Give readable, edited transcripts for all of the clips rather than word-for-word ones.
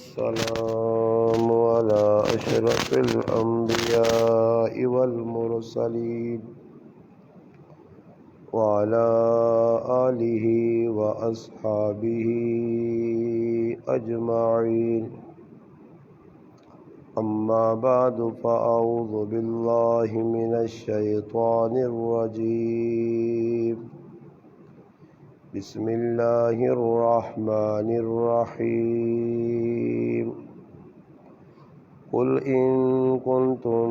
والسلام على أشرف الأنبياء والمرسلين وعلى آله وأصحابه أجمعين. أما بعد فأعوذ بالله من الشيطان الرجيم. بسم الله الرحمن الرحيم. قل إن كنتم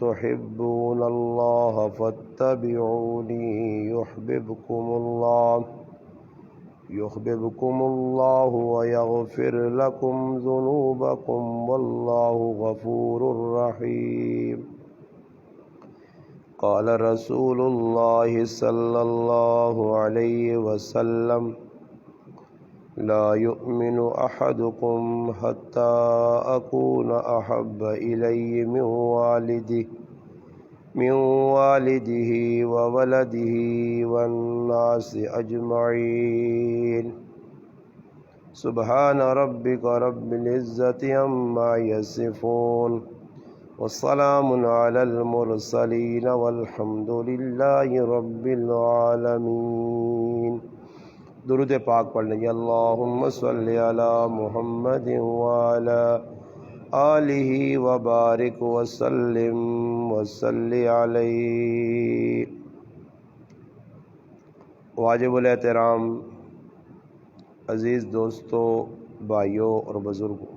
تحبون الله فاتبعوني يحببكم الله ويغفر لكم ذنوبكم والله غفور رحيم. قال رسول الله صلى الله عليه وسلم: لا يؤمن أحدكم حتى أكون أحب إليه من والده وولده والناس أجمعين. سبحان ربك رب العزة عما يصفون والسلام على المرسلين والحمد لله رب العالمين. درود پاک پڑھ لیں. اللہم صلی علی محمد وعلی آلہ وبارک وسلم وصلی علیہ. واجب الاحترام عزیز دوستو، بھائیوں اور بزرگوں،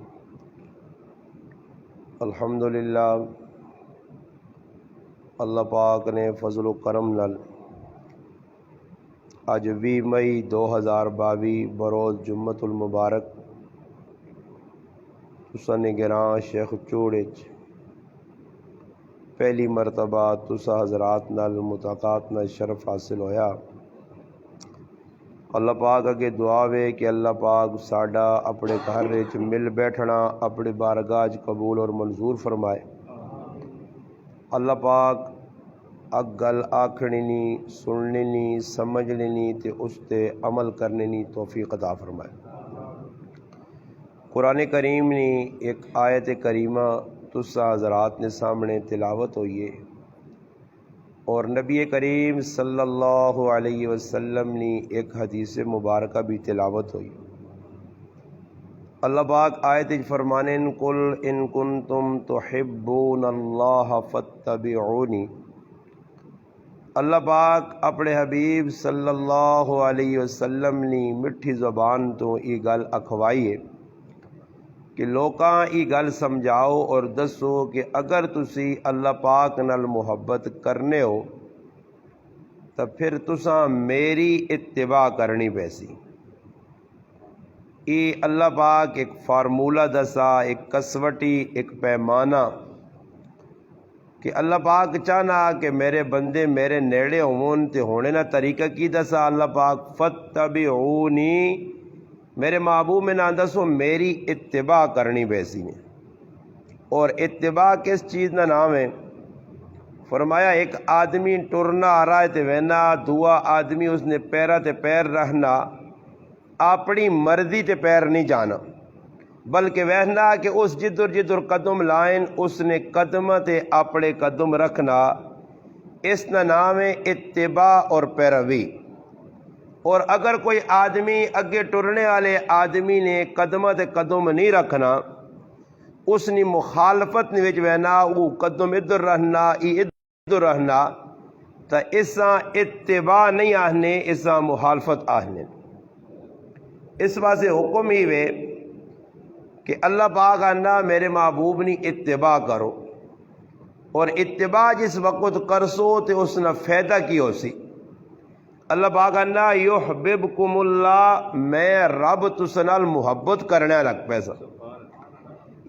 الحمدللہ اللہ پاک نے فضل و کرم نال اج 20 مئی 2022 بروز جمعۃ المبارک تساں نگراں شیخ چوڑے پہلی مرتبہ تساں حضرات نال ملاقات نال شرف حاصل ہویا. اللہ پاک اگے دعا وے کہ اللہ پاک ساڈا اپنے گھر وچ مل بیٹھنا اپنی بارگاہ وچ قبول اور منظور فرمائے. اللہ پاک اگ گل آکھنی نہیں، سننی نہیں، سمجھنی نہیں تے اس تے عمل کرنے نہیں توفیق عطا فرمائے. قرآن کریم نے ایک آیت کریمہ تساں حضرات نے سامنے تلاوت ہوئی ہے اور نبی کریم صلی اللہ علیہ وسلم نے ایک حدیث مبارکہ بھی تلاوت ہوئی. اللہ پاک آیت فرمانے: قل ان کنتم تحبون اللہ فاتبعونی. اللہ پاک اپنے حبیب صلی اللہ علیہ وسلم نے مٹھی زبان تو یہ گل اکھوائی ہے کہ لوکاں یہ گل سمجھاؤ اور دسو کہ اگر تسی اللہ پاک نال محبت کرنے ہو تو پھر تساں میری اتباع کرنی پیسی. یہ اللہ پاک ایک فارمولہ دسا، ایک کسوٹی، ایک پیمانہ کہ اللہ پاک چاہنا کہ میرے بندے میرے نیڑے ہون تے ہونے نہ طریقہ کی دسا. اللہ پاک فتبعونی، میرے محبوب میں نہ دسو میری اتباع کرنی پیسی نے. اور اتباع کس چیز نہ نام ہے؟ فرمایا ایک آدمی ٹرنا آ رہا ہے تے وینا دعا آدمی اس نے پیرا تے پیر رہنا، اپنی مرضی تے پیر نہیں جانا، بلکہ وہنا کہ اس جدر قدم لائن اس نے قدم تے اپنے قدم رکھنا. اس کا نام ہے اتباع اور پیروی. اور اگر کوئی آدمی اگے ٹرنے والے آدمی نے قدم تے قدم نہیں رکھنا، اس نے مخالفت وچ وہنا، وہ قدم ادھر رہنا ای ادھر رہنا، تو اساں اتباع نہیں آہنے، اساں مخالفت آہنے. اس واسطے حکم ہی وے کہ اللہ پاک آنا میرے محبوب نے اتباع کرو، اور اتباع جس وقت کرسو تے اس نے فائدہ کی ہو سی. اللہ پاک آنا یحببکم اللہ، میں رب تس نال محبت کرنے لگ پیسا.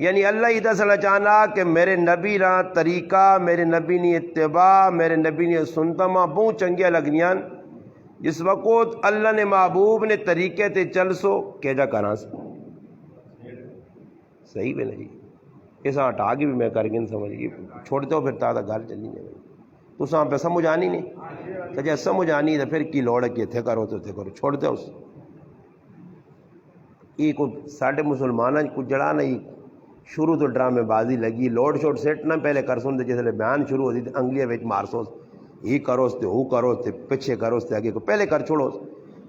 یعنی اللہ یہ دسنا چاہنا کہ میرے نبی نا طریقہ، میرے نبی نے اتباع، میرے نبی نے سنتا ماں بہت چنگیاں لگنیاں. جس وقت اللہ نے محبوب نے طریقے تے چل سو کہ جا کرا سو صحیح میں نہیں. اس ہٹا کے بھی میں کر کے نہیں سمجھ چھوڑتے ہو، پھر تا گل چلنی نہیں. تو پہ سمجھ آنی نہیں تو جب سمجھ آنی تو پھر کی لوڑ ہے کہ اتنے کرو تو اتنے کرو، چھوڑ دو اس. یہ کوئی ساڈے مسلمانوں کو جڑا نہیں شروع تو ڈرامے بازی لگی لوڈ شوڈ سیٹ نہ پہلے کر سن جس ویلے بیان شروع ہوتی تو انگلیاں وچ مارسوس یہ کرو تے وہ کرو تے پیچھے کرو تے اگے کو پہلے کر چھوڑو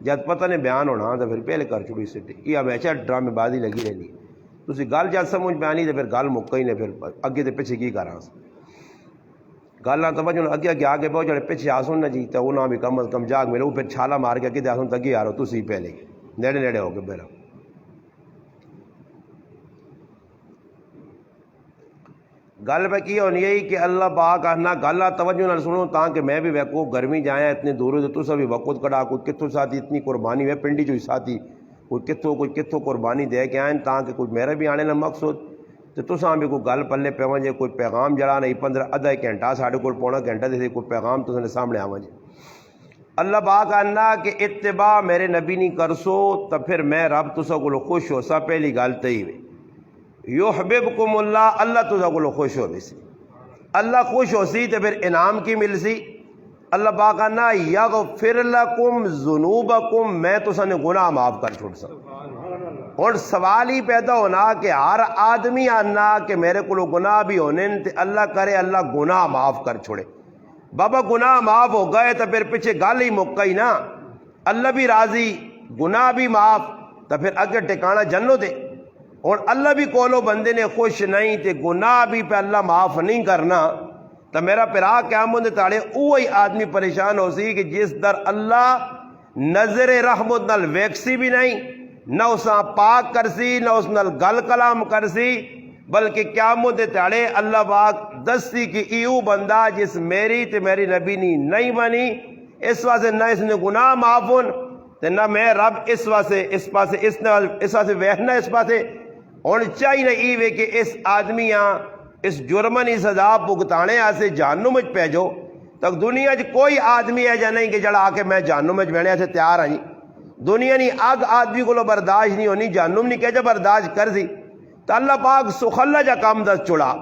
جب پتہ نہیں بیان ہونا تو پھر پہلے کر چھوڑی سیٹ یہ ہمیشہ ڈرامے بازی لگی رہی تسی گل جب سمجھ پہ آنی تو پھر گل مکا ہی نہیں پھر اگے تے پیچھے کی کراں گل نہ توجہ اگے اگے آگے بہت جڑے پیچھے آسن نہ جی تو انہاں بھی کم از کم جاگ ملے وہ پھر چھالا مار کے اگے آسن تگے آ رہو تسی پہلے نیڑے نیڑے ہو کے پہلا گل پہ کی ہونی ہے کہ اللہ پاک آنا گل توجہ نہ سنو تاکہ میں بھی ویکو گرمی جایا اتنے دور سے تسا بھی وقت کڑا کوئی کتوں ساتھی اتنی قربانی ہوئے پنڈی جو ساتھی کوئی کتوں قربانی دے کے آئیں تاکہ کوئی میرا بھی آنے نہ مقصود تو تساں بھی کوئی گل پلے پیو جے کوئی پیغام جڑا نہیں 15 آدھا گھنٹہ ساڑھے کو پونا گھنٹہ دے کوئی پیغام تو سامنے آواں جے اللہ پاک آنا کہ اتباع میرے نبی نہیں کرسو تو پھر میں رب تسا کو خوش ہو سا پہلی گل تئی ہوئی یحببکم اللہ اللہ تجھا کو خوش ہو سی اللہ خوش ہو سی تو پھر انعام کی مل سی اللہ پاک آنا یغفر لکم ذنوبکم میں تسا نے گناہ معاف کر چھوڑ سا اور سوال ہی پیدا ہونا کہ ہر آدمی آنا کہ میرے کو گناہ بھی ہونے تے اللہ کرے اللہ گناہ معاف کر چھوڑے بابا گناہ معاف ہو گئے تو پھر پیچھے گل ہی مک گئی نا اللہ بھی راضی گناہ بھی معاف تو پھر اگے ٹکانا جنو دے اور اللہ بھی کولو بندے نے خوش نہیں تے گناہ بھی پہ اللہ معاف نہیں کرنا تو میرا پرا قیامت تاڑے وہی آدمی پریشان ہو سی کہ جس در اللہ نظر رحمت نال ویکسی بھی نہیں نہ اساں پاک کرسی نہ اس نال گل کلام کرسی بلکہ قیامت تاڑے اللہ پاک دستی کہ ایو بندہ جس میری تے میری نبی نہیں بنی اس واسطے نہ اس نے گناہ معاف ہون تے نہ میں رب اس واسطے اس پاسے اس واسطے ویخنا اس پاسے اور چاہیے نہ ایوے کہ اس آدمیاں اس جرمنی سزا بھگتانے آسے جہنم وچ پیجو تک دنیا چ کوئی آدمی ہے یا نہیں کہ جڑا آ کے میں جہنم وچ بہنے سے تیار ہاں دنیا نہیں اگ آدمی کو برداشت نہیں ہونی جہنم نہیں کہ جا برداشت کر سی تو اللہ پاک سخلا جا کام دس چڑا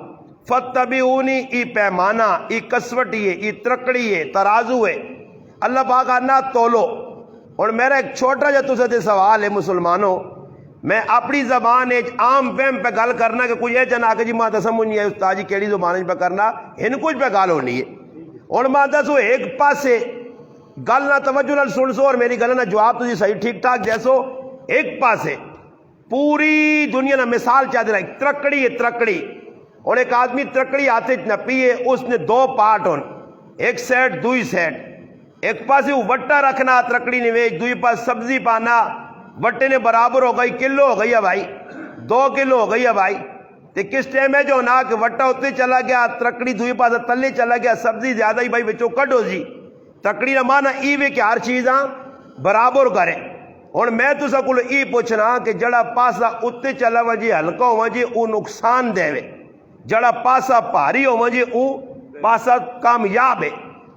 فتبعونی ای پیمانہ ای کسوٹی ہے ای ترکڑی ہے ترازو ہے اللہ پاک آنا تولو اور میرا ایک چھوٹا جا تسے سوال ہے مسلمانوں میں اپنی زبان عام فہم پہ گل کرنا کہ کوئی چنا کہ جی ماں تو سمجھ نہیں ہے استاد جی کیڑی زبان پہ کرنا ان کچھ پہ گل ہونی ہے اور ماں دسو ایک پاسے گل نہ توجہ نہ سن سو اور میری گل نہ جواب تجھے صحیح ٹھیک ٹھاک جیسو ایک پاسے پوری دنیا نہ مثال چاہ دے رہا ترکڑی ہے ترکڑی اور ایک آدمی ترکڑی ہاتھ نہ پیے اس نے دو پارٹ ہون ایک سیٹ دوئی سیٹ ایک پاسے وہ وٹا رکھنا ترکڑی نے ویچ دوئی پاس سبزی پانا وٹے نے برابر ہو گئی کلو ہو گئی ہے بھائی 2 کلو ہو گئی ہے بھائی تے کس ٹائم ہے جو نا کہ وٹا اتنے چلا گیا ترکڑی دوئی پاس تلے چلا گیا سبزی زیادہ ہی بھائی بچوں کٹ ہو جی ترکڑی نہ مانا ایوے کہ ہر چیزاں برابر کرے اور میں تو سکول ای پوچھنا کہ جڑا پاسا اتنے چلا وجی ہلکا ہو وجی او نقصان دے وے جڑا پاسا پاری ہو وجی او پاسا کامیاب ہے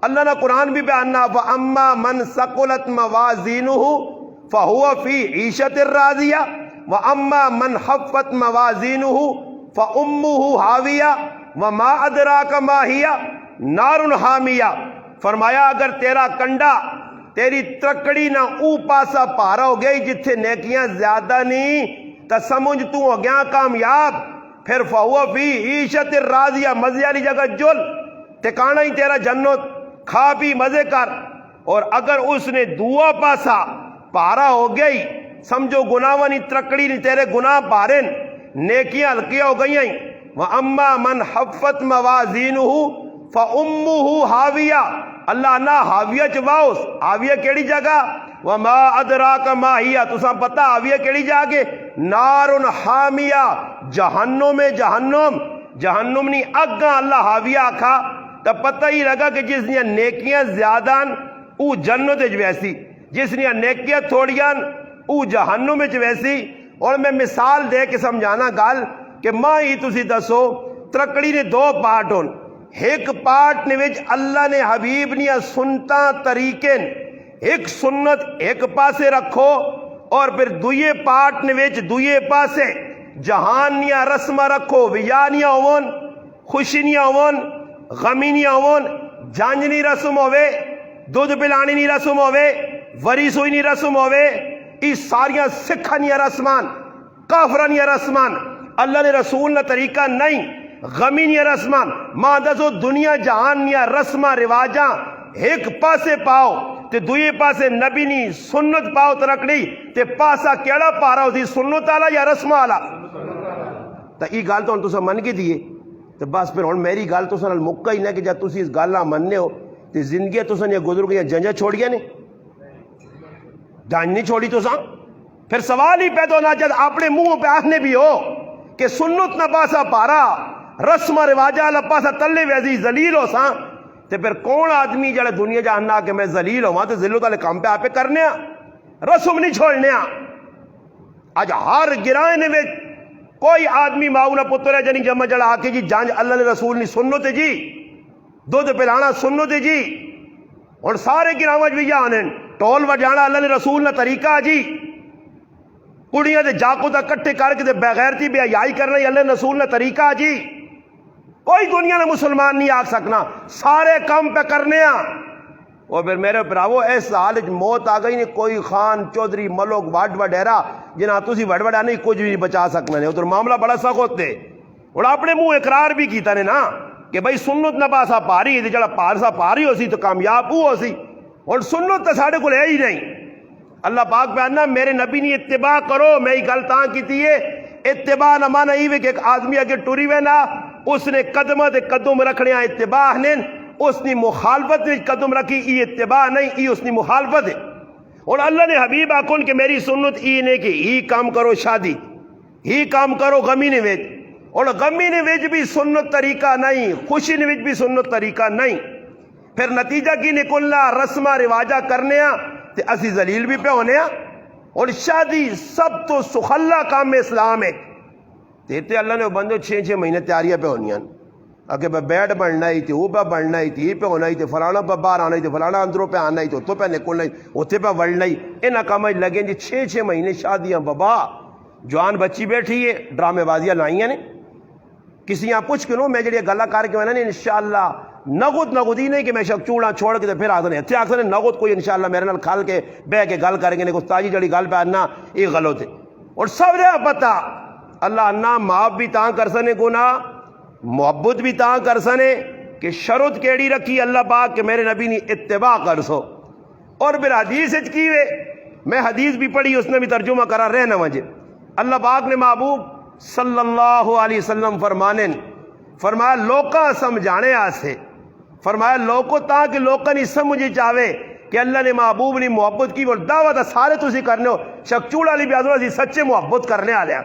اللہ نے قرآن بھی بیاننا فَأَمَّا مَنْ سَقُلَتْ مَوَازِينُهُ فَهُوَ فِي عِيشَةٍ رَاضِيَةٍ وَأَمَّا مَنْ خَفَّتْ مَوَازِينُهُ فَأُمُّهُ هَاوِيَةٌ وَمَا أَدْرَاكَ مَا هِيَ نَارٌ حَامِيَةٌ فرمایا اگر تیرا کنڈا تیری ترکڑی نہ او پاسا پارا ہو گئی جتھے نیکیاں زیادہ نہیں تو سمجھ تو ہو گیا کامیاب پھر فَهُوَ فِي عِيشَةٍ رَاضِيَةٍ مزے والی جگہ جل ٹکانا ہی تیرا جنت کھا پی مزے کر اور اگر اس نے دعا پاسا پارا ہو گئی سمجھو گناہ نہیں ترکڑی نہیں تیرے گناہ پارن نیکیاں ہلکیاں ہو گئی ہیں وَأَمَّا مَنْ حَفَّتْ مَوَازِينُهُ فَأُمُّهُ حَاوِيَةٌ اللہ نہ حاویہ چواؤس حاویہ کیڑی جگہ وَمَا أَدْرَاكَ مَا هِيَ تُساں پتہ حاویہ کیڑی جگہ نارٌ حامیہ جہنم جہنم نہیں اگاں اللہ حاویہ آکھا تو پتہ ہی لگا کہ جس نے نیکیاں زیادہ او جنت ویسی جس نے نیکیاں تھوڑیاں او جہنم ویسی اور میں مثال دے کے سمجھانا گل کہ ماں ہی تسی دسو ترکڑی نے 2 پارٹ ہون ایک پارٹ نے وچ اللہ نے حبیب نیا سنتا طریقے ایک سنت ایک پاسے رکھو اور پھر دوئے پارٹ نے وچ دوئے پاسے جہان نیا رسمہ رکھو ویا نیا ہون خوشی نیا ہون غمی نیا ہون جانج نی رسم ہوئے دودھ پلانی نی رسم ہوئے وری سوئی نی رسم ہوئے اس ساریاں سکھا نیا رسمان کافرن یا رسمان اللہ نے رسول نہ طریقہ نہیں غمین یا رسمان ماں دسو دنیا جہان یا رسمہ رواجاں ایک پاسے پاؤ تے دوئے پاسے نبی نی سنت پاؤ ترکڑی تے پاسا کیڑا پارا ہو سی سنت آلا یا رسمہ آلا تا ای گال تو تسا من کے دیئے تو بس پھر ہن میری گال تسا نال مکہ ہی نہ کہ جب تسی اس گالا مننے ہو تے زندگی تسا نے گزر گئی جنجا چھوڑ گیا نے جان نہیں چھوڑی تسا پھر سوال ہی پیدا ہونا جب اپنے منہ پہ آخنے بھی ہو کہ سنت نہ پاسا پارا رسم رواجہ اللہ پاسا تلے ویزی ذلیل ہو ساں تے پھر کون آدمی جڑے دنیا جاننا کہ میں ذلیل ہوں تے ذلت والے کام پہ آپ کرنے رسم نہیں چھوڑنے آج ہر گرائے میں کوئی آدمی ماؤ نہ پتر ہے جنی جمع جڑا آکے جی جانج اللہ نے رسول نہیں سنو تے جی دودھ پلانا سنو تے جی اور سارے گراوج بھی جانے ٹول وجانا اللہ نے رسول نہ طریقہ جی کڑیاں دے جاکو دا کٹھے کر کے دے بغیرتی بے حیائی کرنا اللہ نے رسول نہ طریقہ جی کوئی دنیا نے مسلمان نہیں آگ سکنا سارے کام پہ کرنے اور پھر میرے پراؤ اس حال موت آ گئی نہیں کوئی خان چودھری ملوک واڈ وڈیرا جنہاں تسی وڈ وڈا نہیں کچھ بھی نہیں بچا سکنا نہیں ادھر معاملہ بڑا سخت ہوتے اور اپنے منہ اقرار بھی کیتا نے نا کہ بھائی سنت نہ پاسا پاری ہے جڑا پارسا پاری ہو سی تو کامیاب ہو سی اور سنت تو ساڑھے کو ہے ہی نہیں اللہ پاک پہ آنا میرے نبی نے اتباع کرو میں ہی گل تاں کی ہے اتباع نہ مانا ہی کہ ایک آدمی اگر ٹوری وے نا اس نے قدمہ دے قدم رکھنے اتباع نے اس نے مخالفت میں قدم رکھی ای اتباع نہیں ای اس نے مخالفت ہے اور اللہ نے حبیب آکن کہ میری سنت ای نے کہ ہی کام کرو شادی ہی کام کرو غمی نے ویج اور غمی نے ویج بھی سنت طریقہ نہیں خوشی نے ویج بھی سنت طریقہ نہیں پھر نتیجہ کی نکلنا رسمہ رواجہ کرنے تے اسی ذلیل بھی پہ ہونے اور شادی سب تو سخلا کام میں اسلام ہے تے اللہ نے بندو 6 مہینے تیاریاں پہ ہونی ہیں اگر پہ بیڈ بڑھنا ہی تھی وہ پہ بڑھنا ہی تھی یہ پہ ہونا ہی تھی فلانا پہ باہر آنا ہی تھی فلانا اندروں پہ آنا ہی تھی تو پہ نکلنا ہی اتنے پہ بڑھنا ہی ان کام لگیں جی 6 مہینے شادیاں بابا جوان بچی بیٹھی ہے ڈرامے بازیاں لائی ہیں کسی یہاں پوچھ کے نو میں جڑی گلا کر کے میں انشاءاللہ نغد ہی نہیں کہ میں شک چوڑا چھوڑ کے پھر آخر اتنے آخر نغد کوئی انشاءاللہ میرے نال کھال کے بہ کے گل کریں گے استاجی جڑی گل پہ آنا یہ غلط ہے اور سب رہا پتا اللہ انا معاف بھی تاں کر سنے گناہ محبت بھی تاں کر سنے کہ شرط کیڑی رکھی اللہ پاک کہ میرے نبی نے اتباع کر سو اور پھر حدیث کی وے میں حدیث بھی پڑھی اس نے بھی ترجمہ کرا رہنا مجھے اللہ پاک نے محبوب صلی اللہ علیہ وسلم فرمایا لوکاں سمجھانے آسے فرمایا لوکو تاکہ لوکاں نہیں سمجھے چاہے کہ اللہ نے محبوب نے محبت کی اور دعوت سارے تسی کرنے ہو شکچوڑ علی بیازو سی سچے محبت کرنے آ لیا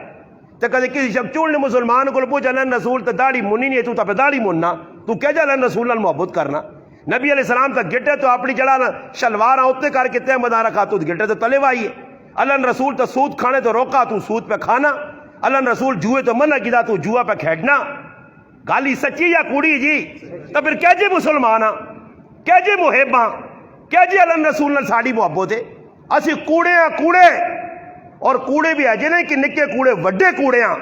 تو کدے کسی شکچوڑ نے مسلمان کو پوچھا اللہ رسول تو داڑھی منی نہیں ہے تو پہ داڑھی مننا تو کیا جا اللہ رسول اللہ محبت کرنا نبی علیہ السلام تک گٹے تو اپنی جڑا شلوار اتنے کر کے تہ مدارہ کھا تو گٹے تو تلے وائی ہے اللہ رسول تو سود کھانے تو روکا تو سود پہ کھانا اللہ رسول جوئے تو منع کیا تو جوا پہ کھیڑنا گالی سچی یا کوڑی جی تو پھر کیا جی مسلمان کیا جی محباں کیا جی اللہ رسول نے ساڑی محبت ہے اسی کوڑے ہیں کوڑے اور کوڑے بھی ہے جی نہیں کہ نکے کوڑے وڈے کوڑے ہیں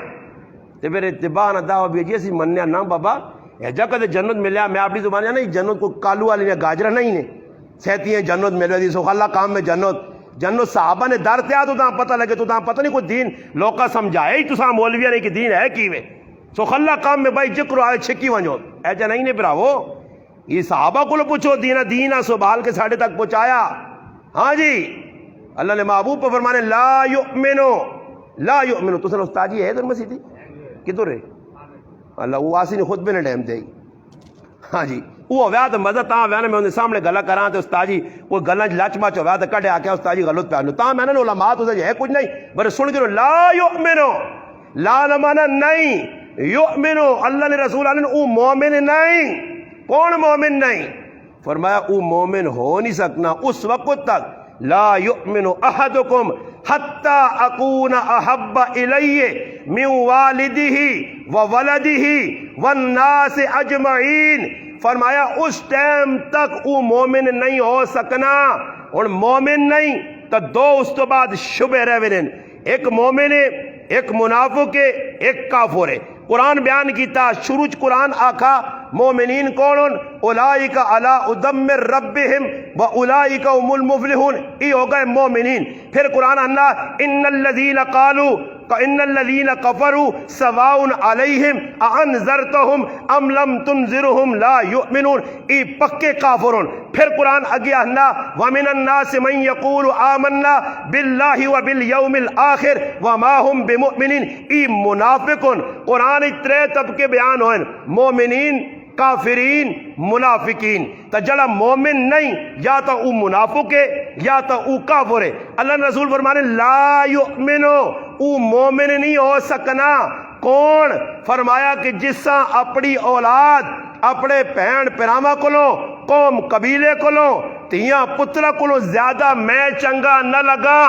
تو پھر اتباع نہ دعویٰ بھی جی اسی منیا نہ بابا ایجا کدے جنت ملیا میں اپنی زبان نہیں جنت کو کالو والی نے گاجرہ نہیں نے سہتی ہیں جنت ملیا دی سو اللہ کام میں جنت صحابہ نے در تیا تو تاں پتہ لگے تو تاں پتہ نہیں کوئی دین لوکا سمجھائے ہی تو ساں مولویہ نہیں کہ دین ہے کیوے سو اللہ کام میں بھائی جکر آئے چھکی ونجو ایجا نہیں نے براو یہ صحابہ کو لو پوچھو دینہ سبحال کے ساڑھے تک پہنچایا ہاں جی اللہ نے محبوب پر فرمانے لا یؤمنو تو سن استاجی ہے در مسیح کدھر ہے اللہ وہ آسی نے خود بھی نے ڈیم دے ہاں جی وہ ہویا تو مزہ تاں ہویا میں انہیں سامنے گلہ کراں تو استاجی وہ گلہ لچ مچ ہویا تو کڑے آکے استاجی غلط پہ آنو تاں میں نے علماء تو ہے کچھ نہیں بر سن کے لا یؤمنو لا نمانا نہیں یؤمنو اللہ نے رسول اللہ نے او مومن نہیں کون مومن نہیں فرمایا او مومن ہو نہیں سکنا اس وقت تک لا یؤمن احدکم حتی اکون احب الیہ من والدہ وولدہ والناس اجمعین فرمایا اس ٹائم تک او مومن نہیں ہو سکنا اور مومن نہیں تو دو اس تو بعد شبہ رہوین ایک مومن ہے ایک منافق ہے ایک کافر ہے قرآن بیان کیتا شروع قرآن آکھا مومنین کونن اولائک علی ادم ربہم و اولائک هم المفلحون یہ ہو گئے مومنین پھر قرآن اللہ ان الذین قالوا ان الذین کفروا سواء علیہم اانذرتہم ام لم تنذرہم لا یؤمنون، ای پکے کافرون۔ پھر قرآن اگے آہنا ومن الناس من یقول آمنا باللہ وبالیوم الآخر وما هم بمؤمنین، ای منافقون۔ قرآن ترے طبقے بیان ہوئے، مومنین، کافرین، منافقین۔ تو جڑا مومن نہیں یا تو او منافق ہے یا تو او کافر ہے۔ اللہ رسول فرمانے لا یؤمنو، او مومن نہیں ہو سکنا۔ کون؟ فرمایا کہ جساں اپنی اولاد اپنے بہن پراواں کولوں، قوم قبیلے کولوں، تیاں پترا کولوں زیادہ میں چنگا نہ لگا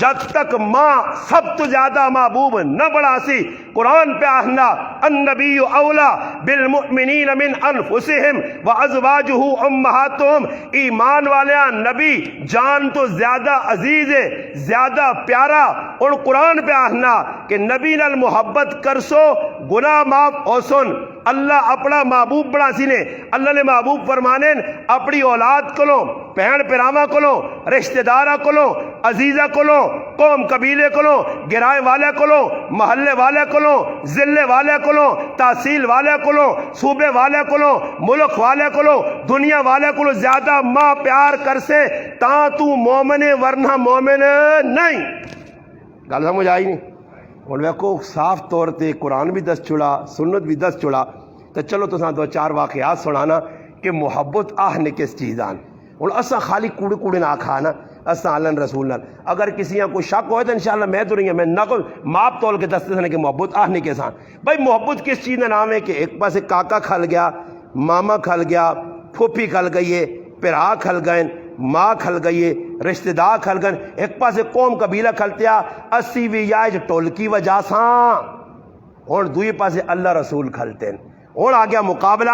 جب تک ماں سب تو زیادہ محبوب نہ بڑھا سی۔ قرآن پہ آہنا النبی اولا بالمؤمنین من انفسہم وازواجہ امہاتہم، ایمان والیاں نبی جان تو زیادہ عزیز ہے، زیادہ پیارا۔ اور قرآن پہ آہنا کہ نبی نال محبت کرسو گناہ معاف ہو سن۔ اللہ اپنا محبوب بڑا سی نے، اللہ نے محبوب فرمانے اپنی اولاد کولوں، بہن پراواں کولوں، رشتہ داراں کولوں، عزیزاں کولوں، قوم قبیلے کولوں، گرائے والے کولوں، محلے والے کولوں، ضلع والے کولوں، تحصیل والے کولوں، صوبے والے کولوں، ملک والے کولوں، دنیا والے کولوں زیادہ ماں پیار کرسے تاں تو مومن ہے، ورنہ مومن نہیں۔ گل سمجھ آئی نہیں؟ اور ویکو صاف طور تے قرآن بھی دس چھڑا، سنت بھی دس چھڑا۔ تو چلو تو دو چار واقعات سنانا کہ محبت آہنے کس چیز آن۔ اور اساں خالی کوڑے کوڑے نہ کھانا، اساں اللہ رسول نال اگر کسی کو شک ہوئے تو انشاءاللہ میں تو نہیں ہے، میں نہ کوئی ماپ تول کے دستے سنے کہ محبت آہنے کے سان۔ بھائی محبت کس چیز کا نام ہے کہ ایک پاسے کاکا کھل گیا، ماما کھل گیا، پھوپھی کھل گئی ہے، پھرا کھل گئے، ماں کھل گئی ہے، رشتہ دار کھل گئے، ایک پاسے قوم قبیلہ کھلتیا، اسی بھی یا ٹول کی وجہ ساں، اور دوئی پاسے اللہ رسول کھلتے ہیں۔ اور آ گیا مقابلہ،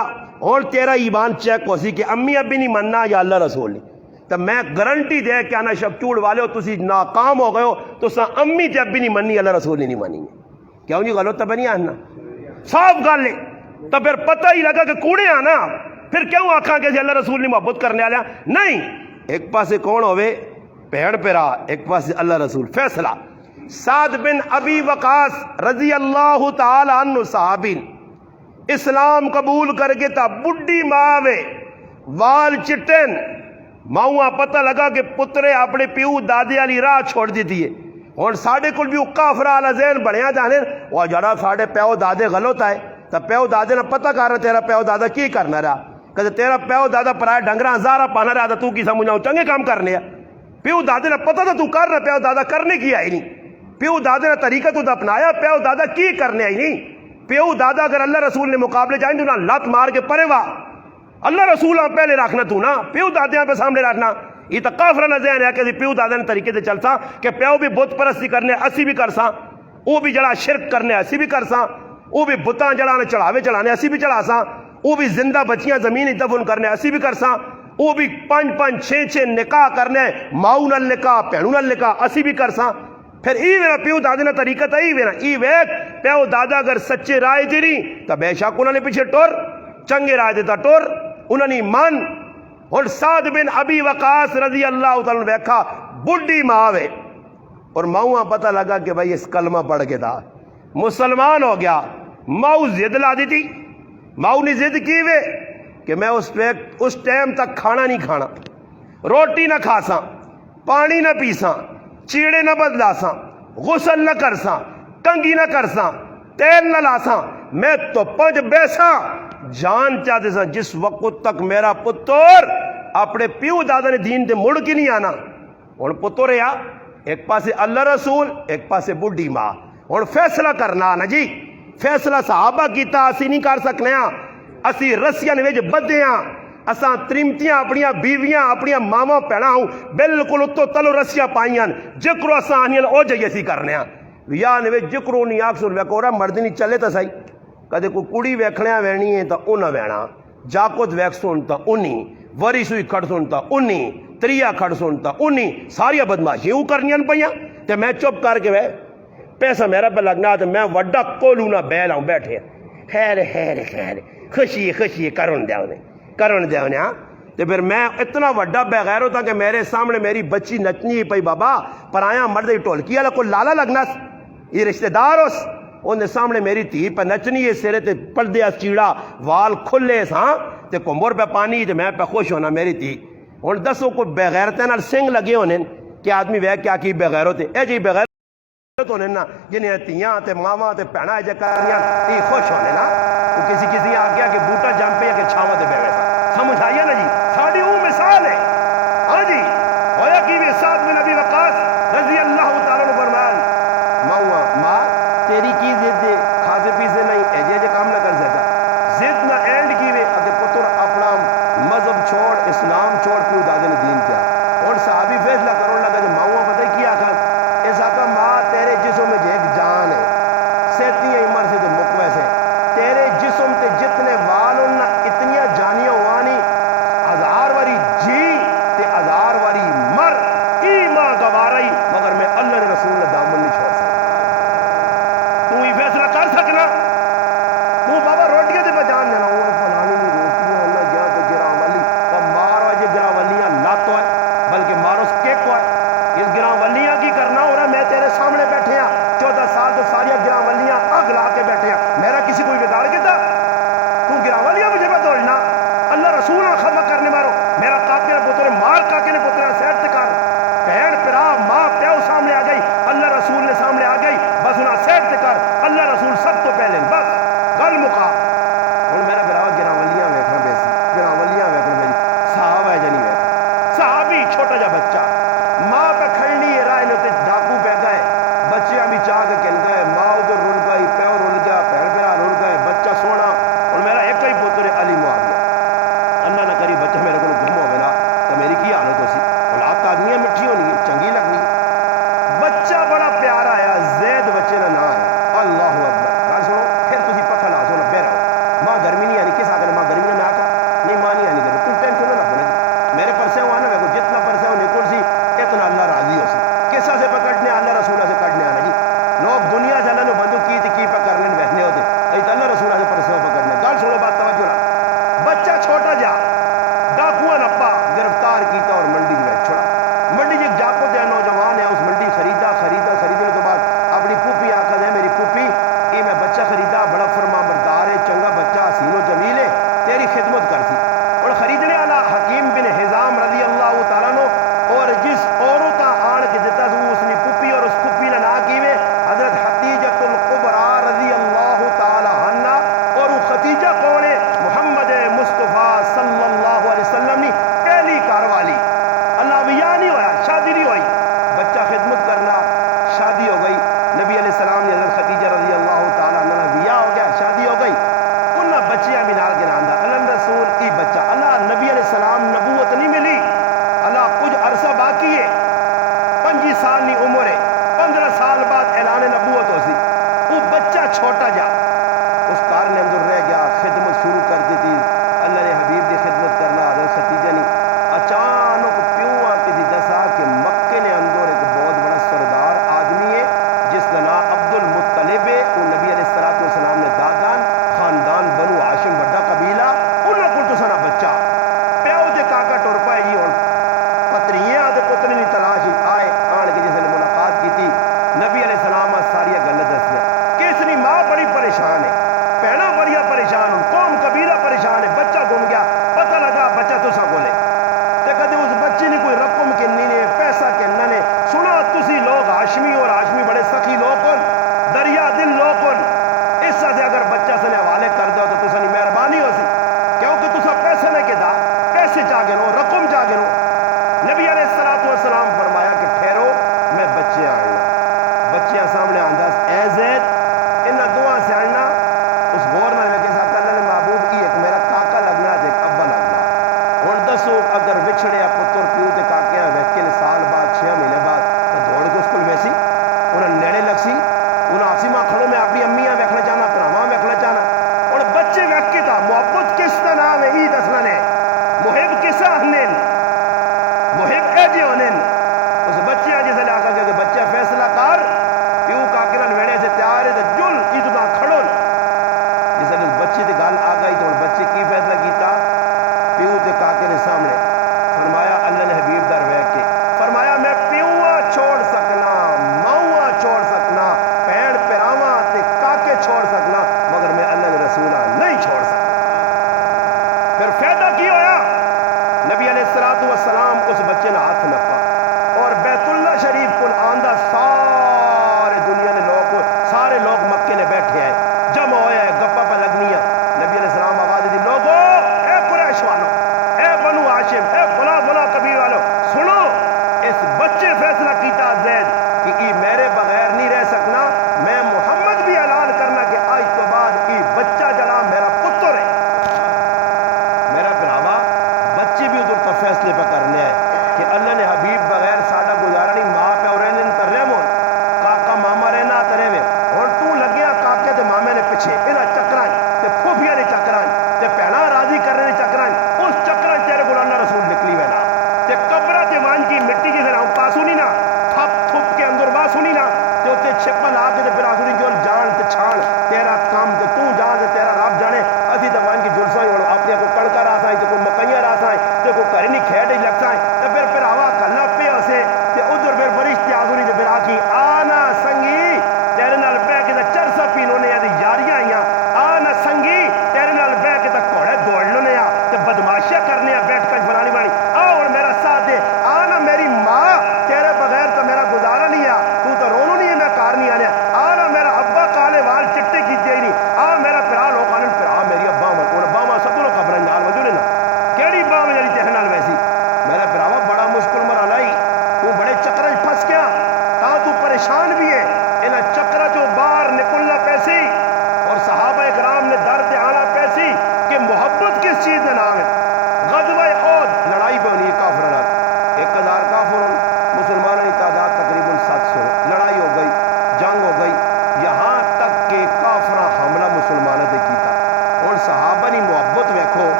اور تیرا ایمان چیک ہو سی کہ امی ابھی نہیں مننا یا اللہ رسول نہیں۔ تو میں گارنٹی دے کہ آنا شب چوڑ والے ہو تسی ناکام ہو گئے ہو تو سا امی تے ابھی نہیں مننی، اللہ رسول نہیں مانی گے۔ کیوں جی غلط تو نہیں آنا، صاف گل ہے۔ تو پھر پتہ ہی لگا کہ کوڑے آنا، پھر کیوں آکھاں کہ اللہ رسول نے محبت کرنے والا نہیں۔ ایک پاسے کون ہوئے؟ بہن پیرا، ایک پاسے اللہ رسول۔ فیصلہ سعد بن ابی وقاص رضی اللہ تعالی عنہ صحابی اسلام قبول کر کے تا بڈی ماں وے وال چٹن ماؤں پتہ لگا کہ پترے اپنے پیو دادے والی راہ چھوڑ دیتی ہے۔ اور ساڑھے کل بھی کافرہ والا ذہن بڑھیا جانے وہ جڑا ساڑھے پیو دادے غلط آئے تو پیو دادے نے پتہ کر رہا تیرا پیو دادا کی کرنا رہا، کہ تیرا پیو دادا پرائے ڈنگرہ ہزارہ پانا رہا تو کی سمجھاؤں چنگے کام کرنے ہے۔ پیو دادے نے پتہ تھا تو کر رہا، پیو دادا کرنے کی آئی نہیں، پیو دادے نے طریقہ تو اپنایا، پیو دادا کی کرنے آئی نہیں۔ پیو دادا اگر اللہ رسول نے مقابلے جائیں تو نہ لات مار کے پرے وا، اللہ رسول پہلے رکھنا تو نا پیو دادیاں پہ سامنے رکھنا۔ یہ تو کافرہ نہ ذہن ہے کہ پیو دادا نے طریقے سے چلتا کہ پیو بھی بت پرستی کرنے اسی بھی کرساں، وہ بھی جڑا شرک کرنے اسی بھی کرساں، وہ بھی بتاں جڑانے چڑھاوے چڑھانے اسی بھی چڑھاساں، وہ بھی زندہ بچیاں زمین دفن کرنے اسی بھی کرساں، وہ بھی 5-5 6 نکاح کرنے ماؤں نال نکاح بہنوں نال نکاح اسی بھی کرساں۔ پھر ای وینا پیو دادے نے طریقہ تا ای وینا ای ویک پیو دادا اگر سچے رائے دی نہیں تو بے شک انہوں نے پیچھے ٹور، چنگے رائے دیتا ٹور، انہوں نے مان۔ اور سعد بن ابی وقاص رضی اللہ تعالیٰ نے ویکھا بڈی ماں وے، اور ماؤں پتہ لگا کہ بھائی اس کلمہ پڑھ کے تھا مسلمان ہو گیا۔ ماؤں زد لا دی تھی، ماؤں نے زد کی وے کہ میں اس ٹائم تک کھانا نہیں کھانا، روٹی نہ کھاساں، پانی نہ پیساں، چیڑے نہ بدلاساں، غسل نہ کرساں، کنگھی نہ کرساں، تیل نہ لاساں، میں تو 5 بیساں جان چاہتے ساں جس وقت تک میرا پتر اپنے پیو دادا نے دین تے مڑ کے نہیں آنا۔ اور پتر یا ایک پاسے اللہ رسول ایک پاسے بڈھی ماں، اور فیصلہ کرنا نا جی، فیصلہ صحابہ کیتا اسی نہیں کر سکنے ہاں، اسی رسیاں وچ بدے ہاں، اساں ترمتیاں اپنیاں بیویاں اپنیاں ماما پیڑا ہوں بالکل اتو تلو رسیاں پائیاں جکرو اساں آنیاں او جائیے سی کرنے ہاں یا نوے جکرو نہیں آکھ سن ویکورا مرد نہیں چلے تا سائی کدے کوئی کڑی ویکھنیاں وینی ہے تا انہ وینا جاکت ویک سنتا انہی وری سوئی کھڑ سنتا انہی تریا کھڑ سنتا انہی ساریا بدماشیوں کرنیاں پائیاں تے میں چپ کر کے وے پیسہ میرا پہ لگنا تو میں وڈا کولونا بیل ہوں بیٹھے خیر خیر خیر خوشی خوشی کرن دے انہیں ہاں تو پھر میں اتنا وڈا بغیر ہوتا کہ میرے سامنے میری بچی نچنی پئی بابا پرایا مرد ٹولکی والا کوئی لالا لگنا یہ رشتہ دار اس انہیں سامنے میری تھی پہ نچنی ہے سرے تے پردے چیڑا وال کھلے ساں تے کمبر پہ پانی تے میں پہ خوش ہونا میری تھی ہن دسو کو بغیرتے نال سنگ لگے ہونے کہ آدمی وہ کیا کی بغیرت اے جی بغیرت ہونے نا جنہیں تیاں تے ماواں تے بھیڑاں جکاریاں تی خوش ہونے نا وہ کسی آ گیا کہ بوٹا جم پہ کہ چھاواں تے بیٹھے سا سمجھ آئیے نا جی ساڈی وہ مثال ہے ہاں جی ہویا کی بھی سعد بن ابی وقاص رضی اللہ تعالیٰ عنہ فرمان ماں تیری کی ضد ہے کھاتے پیسے نہیں ایجے کام نہ کر سکتا ضد نہ اینڈ کی وے اگر پتر اپنا مذہب چھوڑ اسلام چھوڑ پیو دادے نے دین کیا اور صحابی فیصلہ کرنے لگا جو ماں پتہ کیا کھا ایسا کہ ماں تیرے جسم میں ایک جان ہے سیتی عمر سے تو مقوے سے تیرے جسم تے جتنے وال ان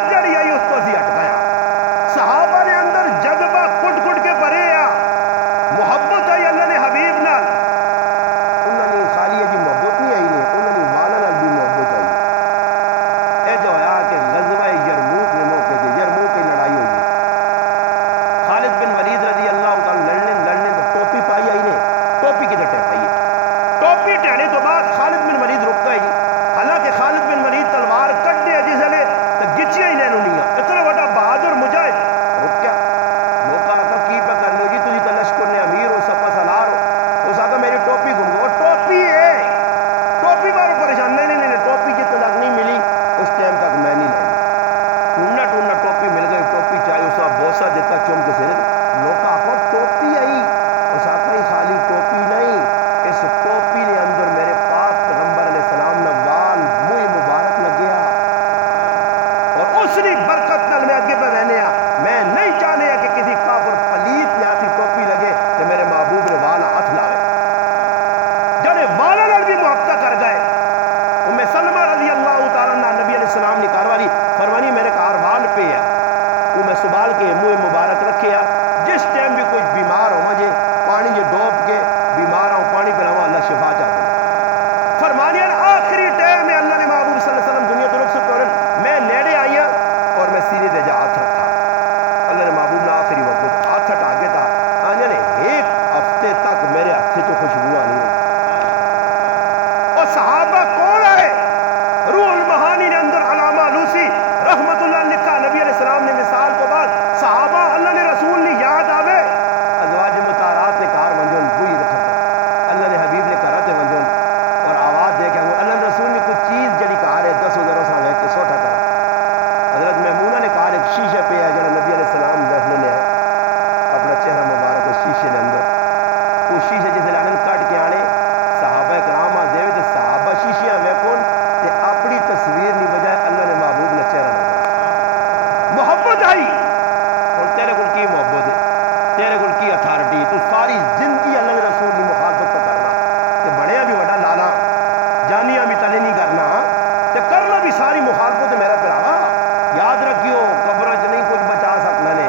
محبت جڑی آئی اس کو اسی اٹکایا صحابہ نے اندر جذبہ کٹ کٹ کے بھرے آ محبت آئی اللہ نے حبیب نال انہوں نے خالی جی محبت نہیں آئی نے انہوں نے والا نال بھی محبت آئی اے جو ہویا کہ غزوہ یرموک نے موقع دے یرموک کی لڑائی ہوئی خالد بن ولید رضی اللہ تعالی لڑنے تو ٹوپی پائی آئی نے ٹوپی کی ٹے پائی ٹوپی ٹہنے تو بعد خالد بن ولید رک گئی حالانکہ خالد بن ولید تلوار کٹ دیا جس نے تو گچیاں ہی لینو نہیں اتنا بڑا بہادر مجاہد رک گیا لوگ آتا کی پہ کر لو جی تجھے تو لشکر نے امیر ہو سپا سالار ہو اس آگا میری ٹوپی گھوم گو ٹوپی ہے ٹوپی بارو پریشان نہیں ٹوپی جتنے تک نہیں ملی اس ٹائم تک میں نہیں لینی ٹوننا ٹوپی مل گئی ٹوپی چاہیے اس کا بوسا دیتا چوم کے سر لوگ آخو ٹوپی آئی اس آخا ہی خالی ٹوپی نہیں اس ٹوپی نے اندر میرے پاک پیغمبر علیہ السلام نے وال منہ مبارک لگیا اور اس نے برکت نال میں اگے پہ رہنے میں نہیں چاہنے کہ کسی کافر پلیت نے آتی ٹوپی لگے تو میرے محبوب نے وال ہاتھ لاوے جڑے والا نال بھی محبت کر گئے ام سلمہ رضی اللہ تعالیٰ عنہ نبی علیہ السلام نے کاروانی فرمانی میرے کار وال پہ وہ میں سبال کے منہ مبارک رکھے جس ٹائم بھی کوئی بیمار ہو مجھے پانی یہ ڈوب کے بیمار ہوں پانی پلاؤں اللہ شفا چاہتے فرمانی آخری ٹائم میں اللہ نے محبوب صلی اللہ علیہ وسلم دنیا تو رخ سے میں نیڑے آئی اور میں سینے دے جا ہاتھ رکھا اللہ نے محبوب نے آخری وقت ہاتھ ہٹا کے تھا آنے نے ایک ہفتے تک میرے ہاتھ سے تو خوشبو آنی اور صحابہ کون آئے روح المعانی نے اندر علامہ لوسی رحمت اللہ لکھا نبی علیہ السلام نے مثال کو بعد صحابہ اللہ نے رسول نے یاد آوے ازواج مطہرات نے کار منجون بوئی رکھا اللہ نے حبیب نے کہا رہتے منجون اور آواز دے کے اللہ نے رسول نے کچھ چیز جڑی کہا رہے 10,000 سال ہے کہ سوٹا کرا حضرت میمونہ نے کہا ایک شیشے پہ ہے جڑا نبی علیہ السلام بیٹھنے نے اپنا چہرہ مبارک اس شیشے کے اندر اس شیشے جسے لانن کٹ کے آنے صحابہ کرام دے تو صحابہ شیشیاں ویکھون تے اپنی تصویر نہیں بجائے اللہ نے محبوب نے چہرہ نظر محبت آئی اور تیرے کو کی محبت ہے تیرے کو کی اتھارٹی تو ساری زندگی اللہ نے رسول کی مخالفت پہ کرنا تے بڑیا بھی بڑا لالا جانیاں بھی تلے نہیں کرنا تے کرنا بھی ساری مخالفت میرا پراوا یاد رکھیو قبروں چ نہیں کچھ بچا سکنا نے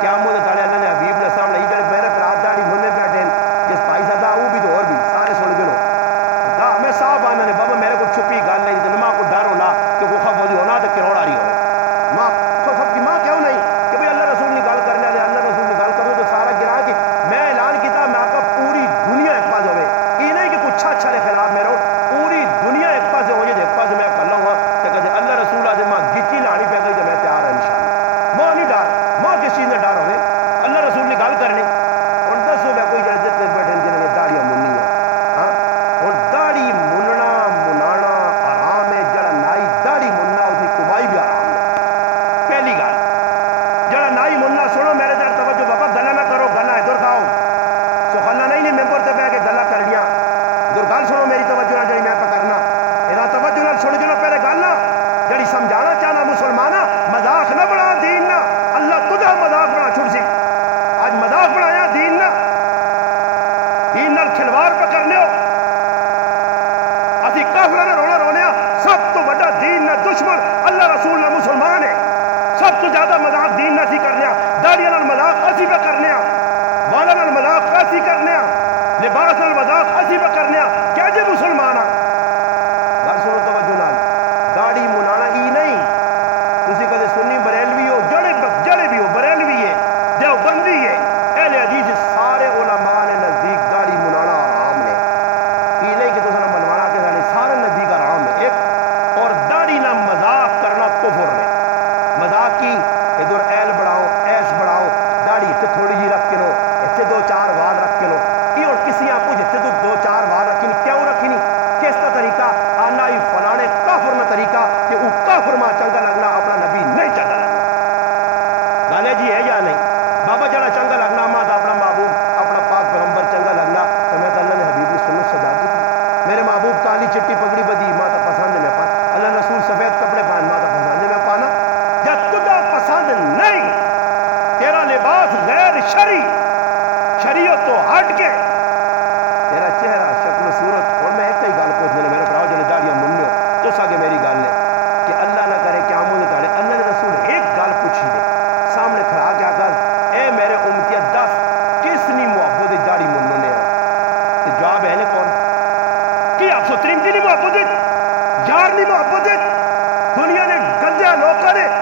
قیامت تالے اللہ نے حبیب نے سامنے ہی جڑے میرے پرا داڑھی مننے بیٹھے جس پائی صدا وہ بھی تو اور بھی سارے سن کے لو میں صاحب آنا نے بابا میرے کو چھپی گل نہیں تے ماں کو ڈر ہونا کہ وہ خف ہوئی ہونا تے کروڑ آ رہی ہوئے ماں خف کی ماں کیوں نہیں کہ بھئی اللہ رسول نے گل کرنے والے اللہ رسول نے گل کرو تو سارا گرا کہ میں اعلان کیتا میں آقا پوری دنیا ایک پاس ہوئے یہ نہیں کہ کچھ اچھا کے خلاف میں رہو پوری دنیا ایک پاس ہو جائے ایک پاس میں کر لوں گا تے کہتے اللہ رسول آج ماں گچی لانی پہ گئی تو میں تیار ہوں انشاءاللہ ماں نہیں ڈر ماں کس چیز نے ڈر ہوئے اللہ رسول نے گل کرنی اور دسو میں کوئی جڑے جتنے بیٹھے جنہوں نے داڑیاں مننی ہیں اور داڑھی مننا منانا آرام ہے جڑا نائی داڑھی مننا اس کی کمائی بھی آرام ہے پہلی گل جڑا نائی مننا سنو میرے در توجہ بابا گلا نہ کرو گلا ادھر کھاؤ سو خلا نہیں ممبر سے بہ کے گلا کر لیا ادھر گل سنو میری توجہ نہ جڑی میں پہ کرنا میرا توجہ نہ سن جنو پہلے گل نہ جڑی سمجھانا چاہنا مسلمانہ مذاق نہ بنا دین نہ اللہ تجھا مذاق بنا چھوڑ سی آج مذاق بنایا دین نہ دین نال کھلواڑ پہ کرنے ہو اسی کافرہ نے رونا رونے سب تو بڑا دین نہ دشمن اللہ رسول نہ مسلمان ہے سب تو زیادہ مذاق دین نہ سی کرنے داڑیاں نال مذاق اسی پہ کرنے والا نال مذاق اسی کرنے لباس نال مذاق اسی پہ کرنے کیا جے مسلمان گھر سنو توجہ نال داڑھی منانا ای نہیں تسی کدے سنی بریلوی ہو جڑے بھی ہو بریلوی ہے دیوبندی ہے اہل حدیث سارے علماء نے نزدیک داڑھی منانا آرام نے یہ نہیں کہ تو سنا منوانا کے سارے سارے نزدیک آرام ہے ایک اور داڑھی نہ مذاق کرنا کفر ہے مذاق کی ادھر ایل بڑھاؤ ایس بڑھاؤ داڑھی سے تھوڑی جی رکھ کے سارے